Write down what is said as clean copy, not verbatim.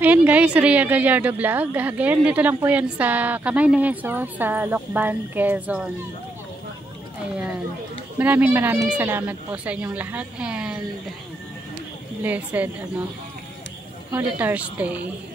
Ayan guys, Ria Gallardo Vlog. Again, dito lang po yan sa Kamay ni Jesus sa Lokban, Quezon. Ayan. Maraming salamat po sa inyong lahat and blessed Holy Thursday.